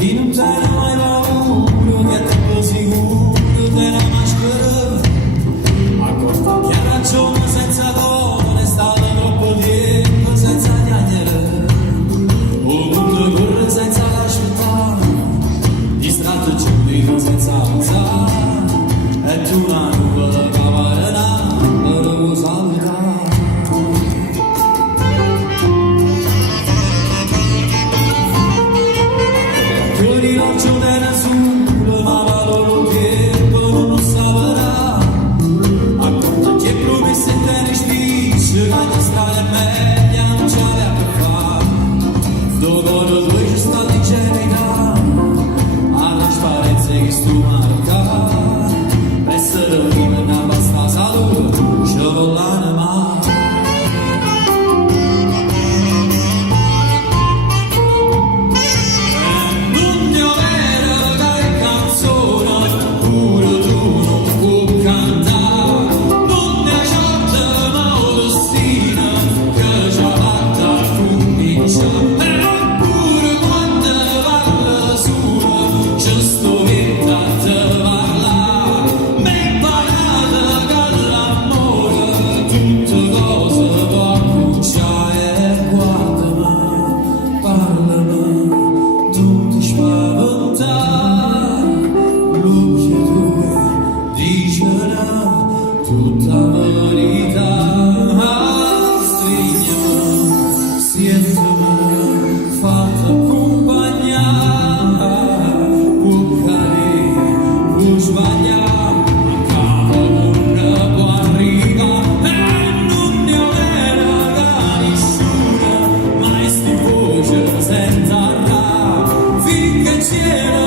chi non te ne mai paura, che è tempo sicuro, te la maschera. Accorta che ha ragione senza cuore, è stato troppo tempo senza chiacchiere. O mondo corre senza lasciare, distratto giudico senza pensare. E tu una nuvola che varrà, per lo salutare. Fuori l'occhio di nessuno, ma valoro tempo non lo saprà. Accorta che promesse te ne spicci, che ti stai meglio, non ce l'hai per fare. Dopo le tue ci sta di genica, alla trasparenza che sto marca. Essere prima non basta salute, ci vuole l'anima. Tutta la verità, stringiamo, sietemi, fatta accompagnare, può cadere, può sbagliare, ma capo non può arrivare, e non ne aveva nessuna, ma sti voce senza finché c'era.